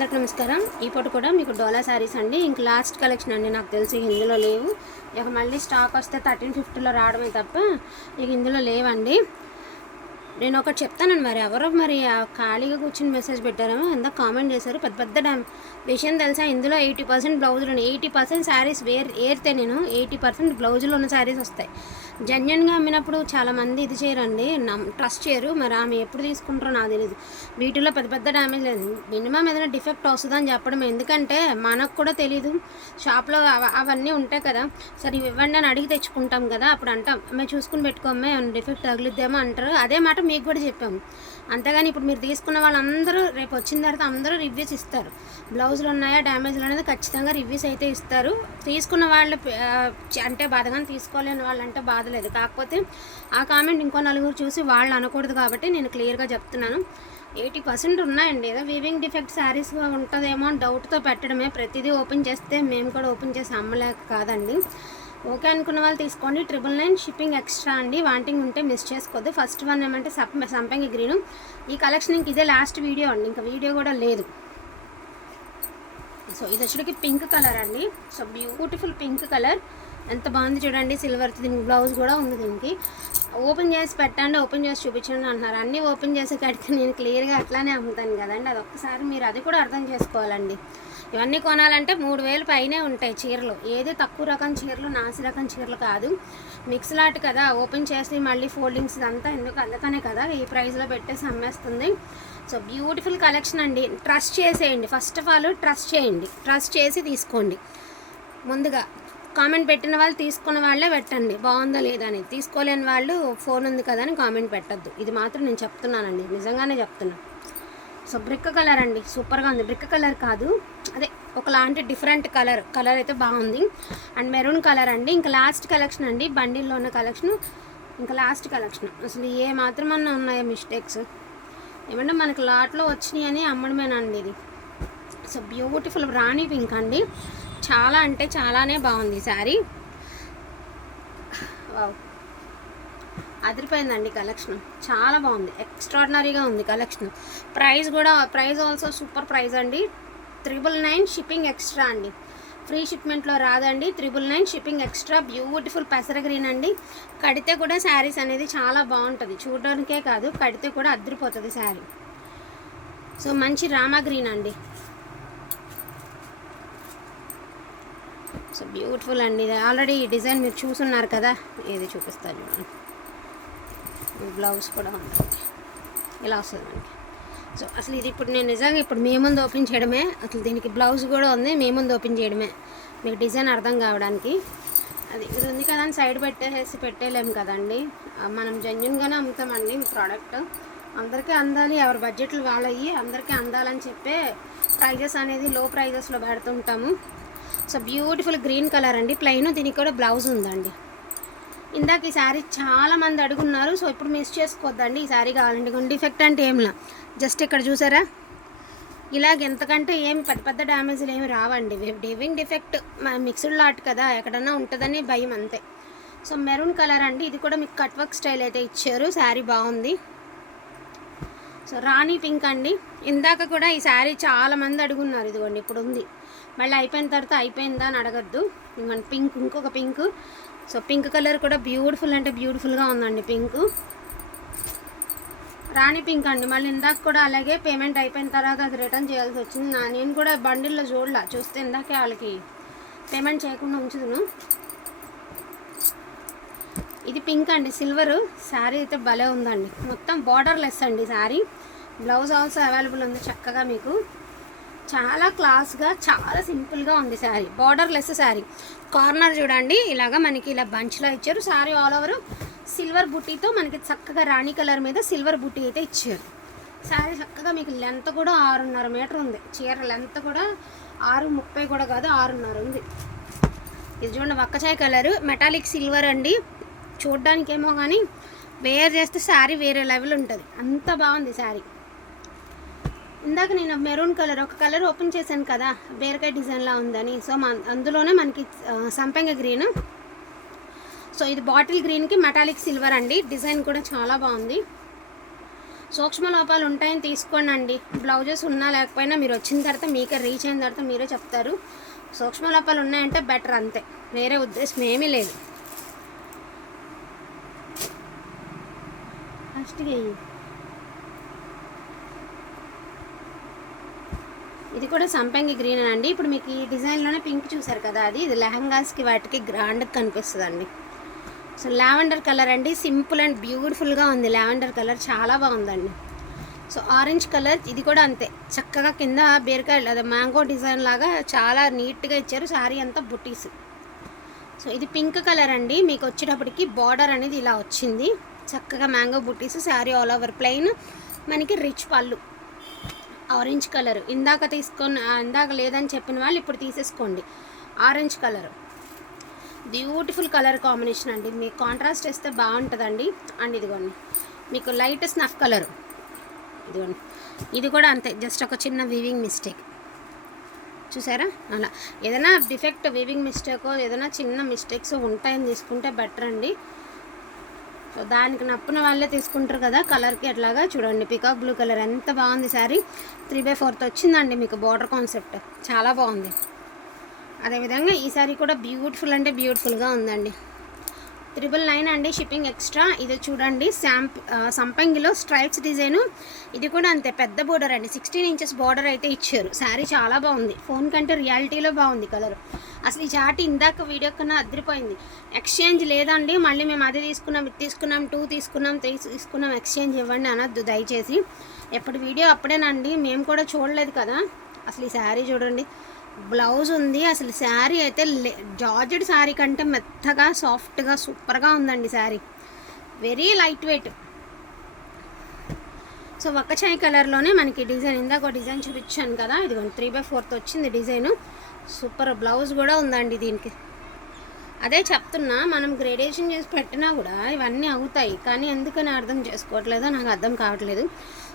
అందరికి నమస్కారం. ఈ పూట కూడా మీకు డోలా శారీస్ అండి. ఇంక లాస్ట్ కలెక్షన్ అండి నాకు తెలిసి ఇందులో లేవు. ఇక మళ్ళీ స్టాక్ వస్తే థర్టీన్ ఫిఫ్టీలో రావడమే తప్ప ఇక ఇందులో లేవండి. నేను ఒకటి చెప్తానండి మరి. ఎవరో మరి ఆ ఖాళీగా కూర్చుని మెసేజ్ పెట్టారేమో ఎంత కామెంట్ చేశారు. పెద్ద పెద్ద డ్యామ్ విషయం తెలుసా? ఇందులో ఎయిటీ పర్సెంట్ బ్లౌజులు ఉన్నాయి. ఎయిటీ పర్సెంట్ శారీస్ వేర్ ఏరితే నేను ఎయిటీ పర్సెంట్ బ్లౌజులు ఉన్న శారీస్ వస్తాయి. జెన్యున్గా అమ్మినప్పుడు చాలామంది ఇది చేయరండి. నమ్ ట్రస్ట్ చేయరు. మరి ఆమె ఎప్పుడు తీసుకుంటారో నాకు తెలియదు వీటిలో పెద్ద పెద్ద డ్యామేజ్ లేదు. మినిమం ఏదైనా డిఫెక్ట్ వస్తుందని చెప్పడం ఎందుకంటే మనకు కూడా తెలీదు. షాప్లో అవ- అవన్నీ ఉంటాయి కదా. సరే ఇవ్వండి అని అడిగి తెచ్చుకుంటాం కదా. అప్పుడు అంటాం మేము చూసుకుని పెట్టుకోమే ఏమైనా డిఫెక్ట్ తగిలిద్దేమో అంటారు. అదే మాట మీకు కూడా చెప్పాము. అంతేగాని ఇప్పుడు మీరు తీసుకున్న వాళ్ళందరూ రేపు వచ్చిన తర్వాత అందరూ రివ్యూస్ ఇస్తారు. బ్లౌజులు ఉన్నాయా డ్యామేజ్లు అనేది ఖచ్చితంగా రివ్యూస్ అయితే ఇస్తారు. తీసుకున్న వాళ్ళు అంటే బాధగానే తీసుకోలేని వాళ్ళు అంటే బాధ లేదు. కాకపోతే ఆ కామెంట్ ఇంకో నలుగురు చూసి వాళ్ళు అనకూడదు కాబట్టి నేను క్లియర్గా చెప్తున్నాను. ఎయిటీ పర్సెంట్ ఉన్నాయండి. ఏదో వీవింగ్ డిఫెక్ట్ శారీస్ ఉంటుందేమో అని డౌట్తో పెట్టడమే. ప్రతిదీ ఓపెన్ చేస్తే మేము కూడా ఓపెన్ చేసి అమ్మలేక కాదండి. ఓకే అనుకున్న వాళ్ళు తీసుకోండి. ట్రిపుల్ నైన్ షిప్పింగ్ ఎక్స్ట్రా అండి. వాంటింగ్ ఉంటే మిస్ చేసుకోవద్దు. ఫస్ట్ వన్ ఏమంటే సప్ సంపంగి గ్రీను. ఈ కలెక్షన్ ఇంక ఇదే లాస్ట్ వీడియో అండి. ఇంకా వీడియో కూడా లేదు. సో ఇది వచ్చేటికి పింక్ కలర్ అండి. So beautiful pink colour. ఎంత బాగుంది చూడండి. సిల్వర్ దీనికి బ్లౌజ్ కూడా ఉంది దీనికి. ఓపెన్ చేసి పెట్టండి. ఓపెన్ చేసి చూపించండి అంటున్నారు. అన్నీ ఓపెన్ చేసి కడితే నేను క్లియర్గా అట్లానే అమ్ముతాను కదండి. అది ఒక్కసారి మీరు అది కూడా అర్థం చేసుకోవాలండి. ఇవన్నీ కొనాలంటే మూడు వేలు పైనే ఉంటాయి చీరలు. ఏది తక్కువ రకం చీరలు నాసి రకం చీరలు కాదు. మిక్స్ లాట్ కదా ఓపెన్ చేసి మళ్ళీ ఫోల్డింగ్స్ అంతా ఎందుకు అందుకనే కదా ఈ ప్రైస్లో పెట్టేసి అమ్మేస్తుంది. సో బ్యూటిఫుల్ కలెక్షన్ అండి. ట్రస్ట్ చేసేయండి. ఫస్ట్ ఆఫ్ ఆల్ ట్రస్ట్ చేయండి. ట్రస్ట్ చేసి తీసుకోండి. ముందుగా కామెంట్ పెట్టిన వాళ్ళు తీసుకున్న వాళ్ళే పెట్టండి. బాగుందా లేదా అని తీసుకోలేని వాళ్ళు ఫోన్ ఉంది కదా అని కామెంట్ పెట్టద్దు. ఇది మాత్రం నేను చెప్తున్నానండి. నిజంగానే చెప్తున్నాను సో బ్రిక్ కలర్ అండి సూపర్గా ఉంది. బ్రిక్ కలర్ కాదు అదే ఒకలాంటి డిఫరెంట్ కలర్ కలర్ అయితే బాగుంది. అండ్ మెరూన్ కలర్ అండి ఇంకా లాస్ట్ కలెక్షన్ అండి బండిల్లో ఉన్న కలెక్షన్ ఇంకా లాస్ట్ కలెక్షన్. అసలు ఏ మాత్రం అన్న ఉన్నాయో మిస్టేక్స్? ఏమంటే మనకి లాట్లో వచ్చినాయి అని అమ్మడమేనండి ఇది? సో బ్యూటిఫుల్ రాణి పింక్ అండి. చాలా అంటే చాలానే బాగుంది ఈ శారీ. వావ్. అదిరిపోయిందండి కలెక్షన్. చాలా బాగుంది. ఎక్స్ట్రాడినరీగా ఉంది కలెక్షన్. ప్రైస్ కూడా ప్రైస్ ఆల్సో సూపర్ ప్రైస్ అండి. త్రిబుల్ నైన్ షిప్పింగ్ ఎక్స్ట్రా అండి. ఫ్రీ షిప్మెంట్లో రాదండి. Triple nine shipping extra. Beautiful పెసర గ్రీన్ అండి. కడితే కూడా శారీస్ అనేది చాలా బాగుంటుంది. చూడడానికే కాదు కడితే కూడా అదిరిపోతుంది శారీ. సో మంచి రామా గ్రీన్ అండి. సో బ్యూటిఫుల్ అండి. ఇది ఆల్రెడీ ఈ డిజైన్ మీరు చూసున్నారు కదా. ఏది చూపిస్తాను చూడండి. బ్లౌజ్ కూడా ఉంది ఇలా వస్తుంది మనకి. సో అసలు ఇది ఇప్పుడు నేను నిజంగా ఇప్పుడు మీ ముందు ఓపెన్ చేయడమే అసలు దీనికి బ్లౌజ్ కూడా ఉంది మీ ముందు ఓపెన్ చేయడమే. మీకు డిజైన్ అర్థం కావడానికి. అది ఇది ఉంది కదా అని సైడ్ పెట్టేసి పెట్టేలేము కదండి. మనం జెన్యున్గానే అమ్ముతామండి ప్రోడక్ట్. అందరికీ అందాలి ఎవరి బడ్జెట్లు వాళ్ళయ్యి అందరికీ అందాలని చెప్పే ప్రైజెస్ అనేది లో ప్రైజెస్లో పెడుతుంటాము. సో బ్యూటిఫుల్ గ్రీన్ కలర్ అండి. ప్లెయిన్ దీనికి కూడా బ్లౌజ్ ఉందండి. ఇందాక ఈ శారీ చాలా మంది అడుగున్నారు సో ఇప్పుడు మిస్ చేసుకోవద్దండి ఈ శారీ కావాలండి డిఫెక్ట్ అంటే ఏంలా జస్ట్ ఇక్కడ చూసారా? ఇలాగ ఎంతకంటే ఏమి పెద్ద పెద్ద డ్యామేజ్లు ఏమి రావండి. డివింగ్ డిఫెక్ట్ మిక్స్డ్ లాట్ కదా ఎక్కడన్నా ఉంటుందని భయం అంతే. సో మెరూన్ కలర్ అండి. ఇది కూడా మీకు కట్ వర్క్ స్టైల్ అయితే ఇచ్చారు. శారీ బాగుంది. సో రాణి పింక్ అండి. ఇందాక కూడా ఈ శారీ చాలా మంది అడుగున్నారు ఇదిగోండి ఇప్పుడు ఉంది మళ్ళీ అయిపోయిన తర్వాత అయిపోయిందా అని అడగద్దు. ఇదిగోండి పింక్ ఇంకొక పింక్. సో పింక్ కలర్ కూడా బ్యూటిఫుల్ అంటే బ్యూటిఫుల్గా ఉందండి పింక్. రాణి పింక్ అండి. మళ్ళీ ఇందాక కూడా అలాగే పేమెంట్ అయిపోయిన తర్వాత అది రిటర్న్ చేయాల్సి వచ్చింది. నా నేను కూడా బండిల్లో చూడలా. చూస్తే ఇందాకే వాళ్ళకి పేమెంట్ చేయకుండా ఉంచుదును. ఇది పింక్ అండి. సిల్వర్. శారీ అయితే భలే ఉందండి. మొత్తం బార్డర్ లెస్ అండి శారీ. బ్లౌజ్ ఆల్సో అవైలబుల్ ఉంది చక్కగా మీకు. చాలా క్లాస్గా చాలా సింపుల్గా ఉంది sari borderless sari corner చూడండి. ఇలాగా మనకి ఇలా బంచ్లో ఇచ్చారు. శారీ ఆల్ ఓవర్ సిల్వర్ బుట్టీతో మనకి చక్కగా రాణి కలర్ మీద సిల్వర్ బుట్టీ అయితే ఇచ్చారు. శారీ చక్కగా మీకు లెంత్ కూడా ఆరున్నర మీటర్ ఉంది. చీర లెంత్ కూడా ఆరు ముప్పై కూడా కాదు ఆరున్నర ఉంది. ఇది చూడండి వక్కచాయ్ కలర్ మెటాలిక్ సిల్వర్ అండి. చూడ్డానికేమో కానీ వేర్ చేస్తే శారీ వేరే లెవెల్ ఉంటుంది. అంత బాగుంది శారీ ఇందాక నేను మెరూన్ కలర్ ఒక కలర్ ఓపెన్ చేశాను కదా బీరకాయ డిజైన్లా ఉందని. సో మన అందులోనే మనకి సంపంగ సంపెంగ గ్రీన్. సో ఇది బాటిల్ గ్రీన్కి మెటాలిక్ సిల్వర్ అండి. డిజైన్ కూడా చాలా బాగుంది. సూక్ష్మ లోపాలు ఉంటాయని తీసుకోండి అండి బ్లౌజెస్ ఉన్నా లేకపోయినా మీరు వచ్చిన తర్వాత మీకే రీచ్ అయిన తర్వాత మీరే చెప్తారు. సూక్ష్మ లోపాలు ఉన్నాయంటే బెటర్ అంతే. వేరే ఉద్దేశం ఏమీ లేదు. ఫస్ట్గా ఇది కూడా సంపంగి గ్రీన్ అండి. ఇప్పుడు మీకు ఈ డిజైన్లోనే పింక్ చూసారు కదా అది. ఇది లెహంగాస్కి వాటికి గ్రాండ్గా కనిపిస్తుంది అండి సో లావెండర్ కలర్ అండి. సింపుల్ అండ్ బ్యూటిఫుల్గా ఉంది. లావెండర్ కలర్ చాలా బాగుందండి. సో ఆరెంజ్ కలర్ ఇది కూడా అంతే. చక్కగా కింద బీరకాయలు అదే మ్యాంగో డిజైన్ లాగా చాలా నీట్గా ఇచ్చారు. శారీ అంతా బుటీస్. సో ఇది పింక్ కలర్ అండి. మీకు వచ్చేటప్పటికి బార్డర్ అనేది ఇలా వచ్చింది. చక్కగా మ్యాంగో బుటీస్ శారీ ఆల్ ఓవర్ ప్లెయిన్ మనకి రిచ్ పళ్ళు. Orange colour. ఇందాక తీసుకొని ఇందాక లేదని చెప్పిన వాళ్ళు ఇప్పుడు తీసేసుకోండి. Orange colour. Beautiful colour combination అండి. మీకు కాంట్రాస్ట్ వేస్తే బాగుంటుందండి. అండ్ ఇదిగోండి. మీకు లైట్ స్నఫ్ కలర్. ఇదిగోండి. ఇది కూడా అంతే. జస్ట్ ఒక చిన్న వీవింగ్ మిస్టేక్ చూసారా? అలా. ఏదైనా డిఫెక్ట్ వీవింగ్ మిస్టేక్ ఏదైనా చిన్న మిస్టేక్స్ ఉంటాయని తీసుకుంటే బెటర్ అండి. సో దానికి నప్పిన వాళ్ళే తీసుకుంటారు కదా కలర్కి అట్లాగా చూడండి. పికాక్ బ్లూ కలర్ ఎంత బాగుంది సారీ త్రీ బై ఫోర్త్ వచ్చిందండి మీకు బార్డర్ కాన్సెప్ట్ చాలా బాగుంది. అదేవిధంగా ఈ సారీ కూడా బ్యూటిఫుల్ అంటే బ్యూటిఫుల్గా ఉందండి. త్రిబుల్ నైన్ అండి షిప్పింగ్ ఎక్స్ట్రా ఇది చూడండి శాంప్ సంపంగిలో స్ట్రైప్స్ డిజైను ఇది కూడా అంతే పెద్ద బోర్డర్ అండి. సిక్స్టీన్ ఇంచెస్ బోర్డర్ అయితే ఇచ్చారు. శారీ చాలా బాగుంది. ఫోన్ కంటే రియాలిటీలో బాగుంది కలర్ అసలు ఈ చాటి ఇందాక వీడియో కన్నా అదిరిపోయింది. ఎక్స్చేంజ్ లేదండి. మళ్ళీ మేము అది తీసుకున్నాం ఇది తీసుకున్నాం టూ తీసుకున్నాం త్రీ తీసుకున్నాం. ఎక్స్చేంజ్ ఇవ్వండి అనొద్దు దయచేసి. ఎప్పటి వీడియో అప్పుడేనండి. మేము కూడా చూడలేదు కదా. అసలు ఈ శారీ చూడండి. బ్లౌజ్ ఉంది. అసలు శారీ అయితే జార్జెడ్ శారీ కంటే మెత్తగా సాఫ్ట్గా సూపర్గా ఉందండి saree. Very light weight so ఒక్క చాయ్ కలర్లోనే మనకి డిజైన్ ఇందాక ఒక డిజైన్ చూపించాను కదా ఇది త్రీ బై ఫోర్త్ వచ్చింది డిజైన్. సూపర్ బ్లౌజ్ కూడా ఉందండి దీనికి. అదే చెప్తున్నా మనం గ్రేడేషన్ చేసి పెట్టినా కూడా ఇవన్నీ అవుతాయి కానీ ఎందుకని అర్థం చేసుకోవట్లేదో నాకు అర్థం కావట్లేదు.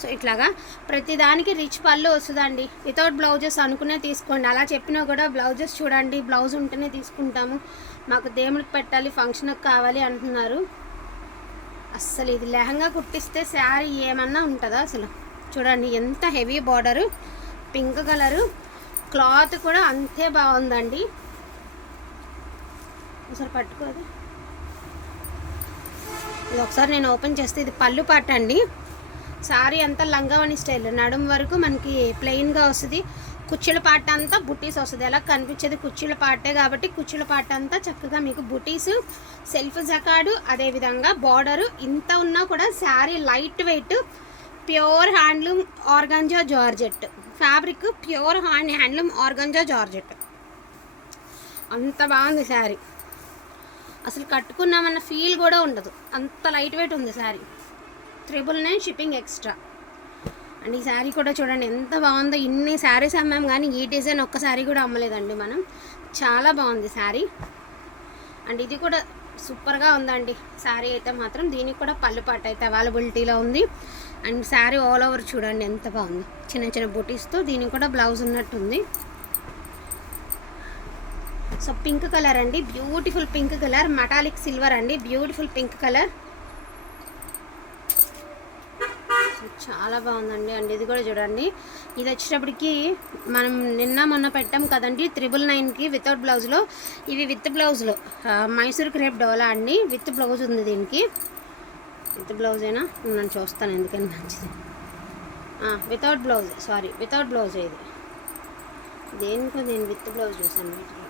సో ఇట్లాగా ప్రతిదానికి రిచ్ పళ్ళు వస్తుందండి. వితౌట్ బ్లౌజెస్ అనుకునే తీసుకోండి. అలా చెప్పినా కూడా బ్లౌజెస్ చూడండి బ్లౌజ్ ఉంటేనే తీసుకుంటాము. మాకు దేవుడికి పెట్టాలి ఫంక్షన్కి కావాలి అంటున్నారు. అస్సలు ఇది లెహంగా కుట్టిస్తే శారీ ఏమన్నా ఉంటుందా అసలు? చూడండి ఎంత heavy border pink colour cloth కూడా అంతే బాగుందండి. ఒకసారి పట్టుకోదు. ఇది ఒకసారి నేను ఓపెన్ చేస్తే ఇది పళ్ళు పాట అండి. సారీ అంతా లంగావని స్టైల్ నడుము వరకు మనకి ప్లెయిన్గా వస్తుంది. కుర్చీల పాట అంతా బుటీస్ వస్తుంది. ఎలా కనిపించేది కుర్చీల పాటే కాబట్టి కుర్చీల పాట అంతా చక్కగా మీకు బుటీస్ సెల్ఫ్ జకాడు అదేవిధంగా బార్డరు ఇంత ఉన్నా కూడా saree light weight pure handloom organza georgette. Fabric pure hand handloom organza georgette. అంత బాగుంది శారీ. అసలు కట్టుకున్నామన్న ఫీల్ కూడా ఉండదు. అంత లైట్ వెయిట్ ఉంది saree. Triple nine shipping extra. And ఈ శారీ కూడా చూడండి ఎంత బాగుందో. ఇన్ని శారీస్ అమ్మాం కానీ ఈ డిజైన్ ఒక్క శారీ కూడా అమ్మలేదండి మనం. చాలా బాగుంది శారీ. అండ్ ఇది కూడా సూపర్గా ఉందండి. శారీ అయితే మాత్రం దీనికి కూడా పళ్ళు పాట అయితే అవైలబిలిటీలో ఉంది. అండ్ శారీ ఆల్ ఓవర్ చూడండి ఎంత బాగుంది. చిన్న చిన్న బుటీస్తో దీనికి కూడా బ్లౌజ్ ఉన్నట్టుంది. సో పింక్ కలర్ అండి. Beautiful pink colour. Metallic silver అండి. Beautiful pink colour. చాలా బాగుందండి. అండి ఇది కూడా చూడండి. ఇది వచ్చేటప్పటికి మనం నిన్న మొన్న పెట్టాం కదండి త్రిబుల్ నైన్కి వితౌట్ బ్లౌజ్లో. ఇవి విత్ బ్లౌజ్లో. మైసూర్ క్రేప్ డోలా అండి. విత్ బ్లౌజ్ ఉంది దీనికి. విత్ బ్లౌజ్ అయినా? నేను చూస్తాను ఎందుకని మంచిది. Without blouse saree without blouse ఇది. దేనికో నేను విత్ బ్లౌజ్ చూసాను. వీటిలో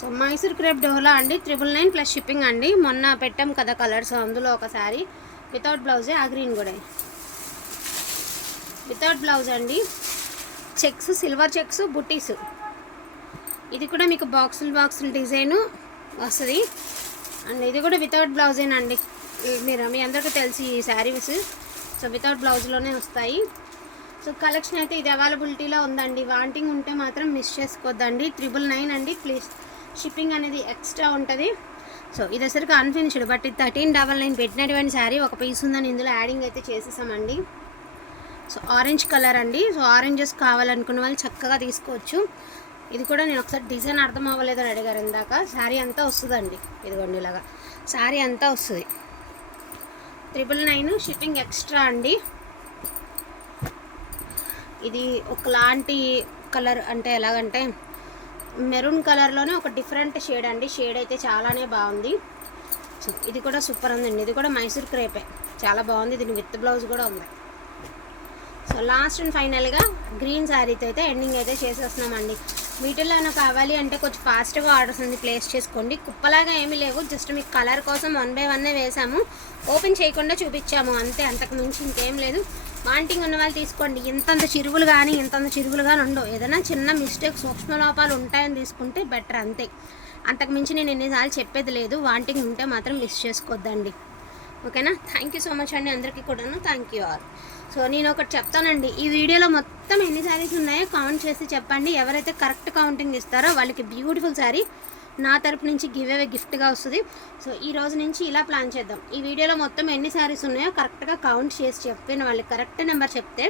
సో మైసూర్ క్రేప్ డోలా అండి. త్రిబుల్ నైన్ ప్లస్ షిప్పింగ్ అండి. మొన్న పెట్టాం కదా కలర్స్ అందులో ఒక శారీ. వితౌట్ బ్లౌజే ఆ గ్రీన్ కూడా. వితౌట్ బ్లౌజ్ అండి. చెక్స్ సిల్వర్ చెక్స్ బుట్టీస్ ఇది కూడా మీకు బాక్సులు బాక్సులు డిజైను వస్తుంది. అండ్ ఇది కూడా వితౌట్ బ్లౌజేనండి మీరు మీ అందరికీ తెలిసి ఈ శారీస్. సో వితౌట్ బ్లౌజ్లోనే వస్తాయి. సో కలెక్షన్ అయితే ఇది అవైలబిలిటీలో ఉందండి. వాంటింగ్ ఉంటే మాత్రం మిస్ చేసుకోవద్దండి త్రిబుల్ నైన్ అండి ప్లీజ్. షిప్పింగ్ అనేది ఎక్స్ట్రా ఉంటుంది. సో ఇది వచ్చరికి అన్ఫినిష్డ్ బట్ ఇది థర్టీన్ డబల్ నైన్ పెట్టినటువంటి శారీ ఒక పీస్ ఉందని ఇందులో యాడింగ్ అయితే చేసేసామండి. సో ఆరెంజ్ కలర్ అండి. సో ఆరెంజెస్ కావాలనుకున్న వాళ్ళు చక్కగా తీసుకోవచ్చు. ఇది కూడా నేను ఒకసారి డిజైన్ అర్థం అవ్వలేదని అడిగారు ఇందాక. శారీ అంతా వస్తుందండి. ఇదిగోండి ఇలాగా. శారీ అంతా వస్తుంది. త్రిబుల్ నైన్ షిప్పింగ్ ఎక్స్ట్రా అండి. ఇది ఒకలాంటి కలర్ అంటే ఎలాగంటే మెరూన్ కలర్లోనే ఒక డిఫరెంట్ షేడ్ అండి. షేడ్ అయితే చాలానే బాగుంది. ఇది కూడా సూపర్ ఉందండి. ఇది కూడా మైసూర్ క్రేపే. చాలా బాగుంది. దీని విత్ బ్లౌజ్ కూడా ఉంది. సో లాస్ట్ అండ్ ఫైనల్గా గ్రీన్ శారీతో అయితే ఎండింగ్ అయితే చేసేస్తున్నామండి. వీటిల్లో కావాలి అంటే కొంచెం ఫాస్ట్గా ఆర్డర్స్ ఉంది ప్లేస్ చేసుకోండి. కుప్పలాగా ఏమీ లేవు. జస్ట్ మీకు కలర్ కోసం వన్ బై వన్నే వేసాము ఓపెన్ చేయకుండా చూపించాము. అంతే. అంతకు మించి ఇంకేం లేదు. వాంటింగ్ ఉన్న వాళ్ళు తీసుకోండి. ఇంతంత చిరుగులు కానీ ఇంతంత చిరుగులు కానీ ఉండవు. ఏదైనా చిన్న మిస్టేక్ సూక్ష్మ లోపాలు ఉంటాయని తీసుకుంటే బెటర్ అంతే. అంతకు మించి నేను ఎన్నిసార్లు చెప్పేది లేదు. వాంటింగ్ ఉంటే మాత్రం మిస్ చేసుకోవద్దండి ఓకేనా? థ్యాంక్ యూ సో మచ్ అండి అందరికీ కూడాను. థ్యాంక్ యూ ఆల్ సో నేను ఒకటి చెప్తానండి. ఈ వీడియోలో మొత్తం ఎన్ని శారీస్ ఉన్నాయో కౌంట్ చేసి చెప్పండి. ఎవరైతే కరెక్ట్ కౌంటింగ్ ఇస్తారో వాళ్ళకి బ్యూటిఫుల్ శారీ నా తరపు నుంచి గివ్ అవే గిఫ్ట్గా వస్తుంది. సో ఈ రోజు నుంచి ఇలా ప్లాన్ చేద్దాం. ఈ వీడియోలో మొత్తం ఎన్ని శారీస్ ఉన్నాయో కరెక్ట్గా కౌంట్ చేసి చెప్పిన వాళ్ళకి కరెక్ట్ నెంబర్ చెప్తే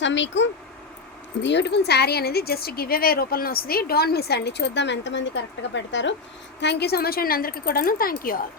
సో మీకు బ్యూటిఫుల్ శారీ అనేది జస్ట్ గివ్ అవే రూపంలో వస్తుంది. డోంట్ మిస్ అండి. చూద్దాం ఎంతమంది కరెక్ట్గా పెడతారు. థ్యాంక్ యూ సో మచ్ అండి అందరికీ కూడాను. Thank you all.